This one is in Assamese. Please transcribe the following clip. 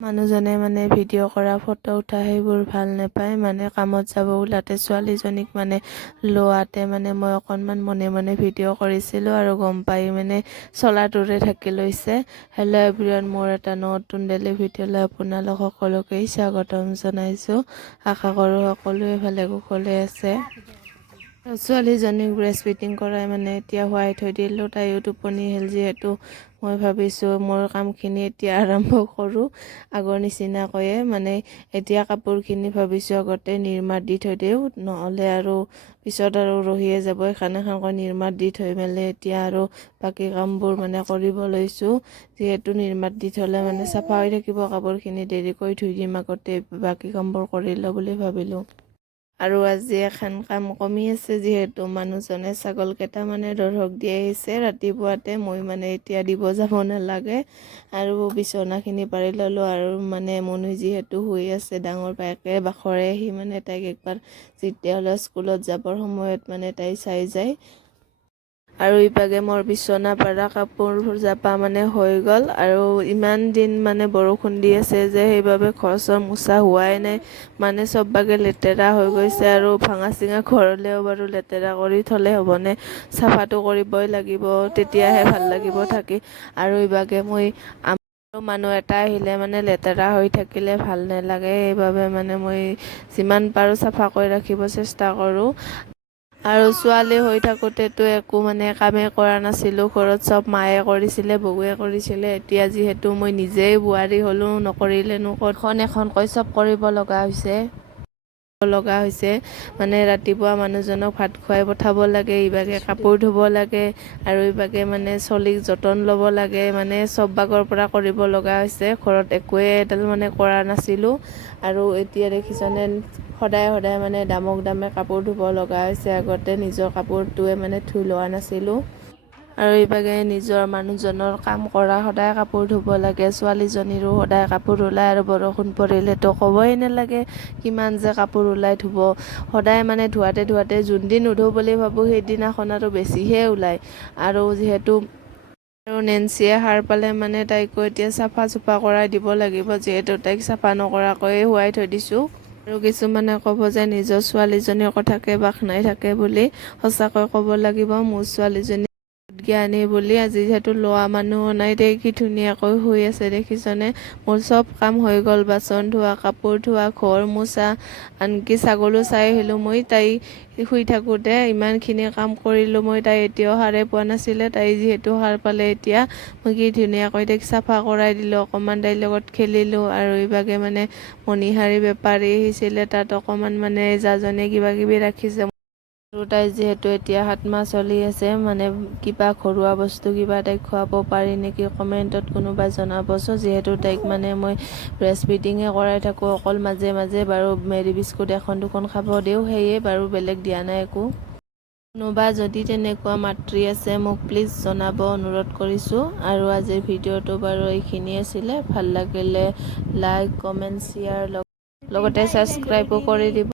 মানুহজনে মানে ভিডিঅ' কৰা ফটো উঠা সেইবোৰ ভাল নাপায়, মানে কামত যাব ওলাতে ছোৱালীজনীক মানে লোৱাতে মানে মই অকণমান মনে মনে ভিডিঅ' কৰিছিলোঁ আৰু গম পাই মানে চলাটোৰে থাকি লৈছে। হেল্ল' এভৰিৱান, মোৰ এটা নতুন ডেইলি ভিডিঅ'লৈ আপোনালোক সকলোকে স্বাগতম জনাইছোঁ। আশা কৰোঁ সকলোৱে ভালে কুশলে আছে। ছোৱালীজনীক ব্ৰেষ্ট ফিডিং কৰাই মানে এতিয়া শুৱাই থৈ দিলোঁ। তাইও টোপনি আহিল যিহেতু মই ভাবিছোঁ মোৰ কামখিনি এতিয়া আৰম্ভ কৰোঁ আগৰ নিচিনাকৈয়ে। মানে এতিয়া কাপোৰখিনি ভাবিছোঁ আগতে নিৰ্মাত দি থৈ দিওঁ, নহ'লে আৰু পিছত আৰু ৰহিয়ে যাব। এখন নিৰ্মাত দি থৈ মেলি এতিয়া আৰু বাকী কামবোৰ মানে কৰিব লৈছোঁ। যিহেতু নিৰ্মাত দি থ'লে মানে চাফা হৈ থাকিব কাপোৰখিনি, দেৰিকৈ ধুই দিম আগতে বাকী কামবোৰ কৰি লওঁ বুলি ভাবিলোঁ। আৰু আজি এখন কাম কমি আছে, যিহেতু মানুহজনে ছাগল কেইটামানে দৰহক দি আহিছে ৰাতিপুৱাতে। মই মানে এতিয়া দিব যাব নালাগে আৰু বিচনাখিনি পাৰি ল'লোঁ। আৰু মানে মনুহ যিহেতু শুই আছে ডাঙৰ বায়েকে বাখৰে, সি মানে তাইক একবাৰ যেতিয়াহ'লে স্কুলত যাবৰ সময়ত মানে তাই চাই যায়। আৰু ইভাগে মোৰ বিচনা পাৰা কাপোৰবোৰ জাপা মানে হৈ গ'ল। আৰু ইমান দিন মানে বৰষুণ দি আছে যে সেইবাবে ঘৰ চৰ মোচা হোৱাই নাই, মানে চব বাগে লেতেৰা হৈ গৈছে। আৰু ভাঙা চিঙা ঘৰলেও বাৰু লেতেৰা কৰি থ'লে হ'বনে, চাফাটো কৰিবই লাগিব, তেতিয়াহে ভাল লাগিব থাকি। আৰু ইভাগে মই মানুহ এটা আহিলে মানে লেতেৰা হৈ থাকিলে ভাল নালাগে, সেইবাবে মানে মই যিমান পাৰোঁ চাফা কৰি ৰাখিব চেষ্টা কৰোঁ। আৰু ছোৱালী হৈ থাকোঁতেতো একো মানে কামেই কৰা নাছিলোঁ, ঘৰত চব মায়ে কৰিছিলে, বৌৱে কৰিছিলে। এতিয়া যিহেতু মই নিজেই বোৱাৰী হ'লোঁ, নকৰিলেনো এখনকৈ চব কৰিব লগা হৈছে। মানে ৰাতিপুৱা মানুহজনক ভাত খুৱাই পঠাব লাগে, ইভাগে কাপোৰ ধুব লাগে, আৰু ইভাগে মানে চলিক যতন ল'ব লাগে। মানে চব বাগৰ পৰা কৰিব লগা হৈছে। ঘৰত একোৱে এডাল মানে কৰা নাছিলোঁ। আৰু এতিয়া দেখিছনে সদায় সদায় মানে দামে কাপোৰ ধুব লগা হৈছে। আগতে নিজৰ কাপোৰটোৱে মানে ধুই লোৱা নাছিলোঁ। আৰু ইভাগে নিজৰ মানুহজনৰ কাম কৰা, সদায় কাপোৰ ধুব লাগে, ছোৱালীজনীৰো সদায় কাপোৰ ওলায়। আৰু বৰষুণ পৰিলেতো ক'বই নালাগে কিমান যে কাপোৰ ওলাই ধুব। সদায় মানে ধোৱাতে যোনদিন নুধো বুলি ভাবোঁ সেইদিনাখন আৰু বেছিহে ওলায়। আৰু যিহেতু নেন্সিয়ে সাৰ পালে মানে তাইকো এতিয়া চাফা চুফা কৰাই দিব লাগিব, যিহেতু তাইক চাফা নকৰাকৈয়ে শুৱাই থৈ দিছোঁ। আৰু কিছুমানে ক'ব যে নিজৰ ছোৱালীজনীৰ কথাকে বাখনাই থাকে বুলি। সঁচাকৈ ক'ব লাগিব, মোৰ ছোৱালীজনী জ্ঞানী বুলি। আজি যিহেতু লোৱা মানুহো নাই, তাই কি ধুনীয়াকৈ শুই আছে দেখিছনে। মোৰ চব কাম হৈ গ'ল, বাচন ধোৱা, কাপোৰ ধোৱা, ঘৰ মোচা, আনকি ছাগলো চাই আহিলোঁ মই। তাই শুই থাকোঁতে ইমানখিনি কাম কৰিলোঁ মই, তাই এতিয়াও সাৰে পোৱা নাছিলে। তাই যিহেতু সাৰ পালে এতিয়া মই কি ধুনীয়াকৈ তাইক চাফা কৰাই দিলোঁ, অকণমান তাইৰ লগত খেলিলোঁ। আৰু ইভাগে মানে মণিহাৰী বেপাৰী আহিছিলে, তাত অকণমান মানে জাজনে কিবা কিবি ৰাখিছে। আৰু তাই যিহেতু এতিয়া 7 মাহ চলি আছে, মানে কিবা ঘৰুৱা বস্তু কিবা তাইক খুৱাব পাৰি নেকি কমেণ্টত কোনোবাই জনাবচোন। যিহেতু তাইক মানে মই ব্ৰেষ্ট ফিডিঙে কৰাই থাকোঁ, অকল মাজে মাজে বাৰু মেৰী বিস্কুট এখন দুখন খাব দিওঁ, সেয়ে বাৰু বেলেগ দিয়া নাই একো। কোনোবা যদি তেনেকুৱা মাতৃ আছে মোক প্লিজ জনাব অনুৰোধ কৰিছোঁ। আৰু আজিৰ ভিডিঅ'টো বাৰু এইখিনিয়ে আছিলে। ভাল লাগিলে লাইক, কমেণ্ট, শ্বেয়াৰ, লগতে ছাবস্ক্ৰাইবো কৰি দিব।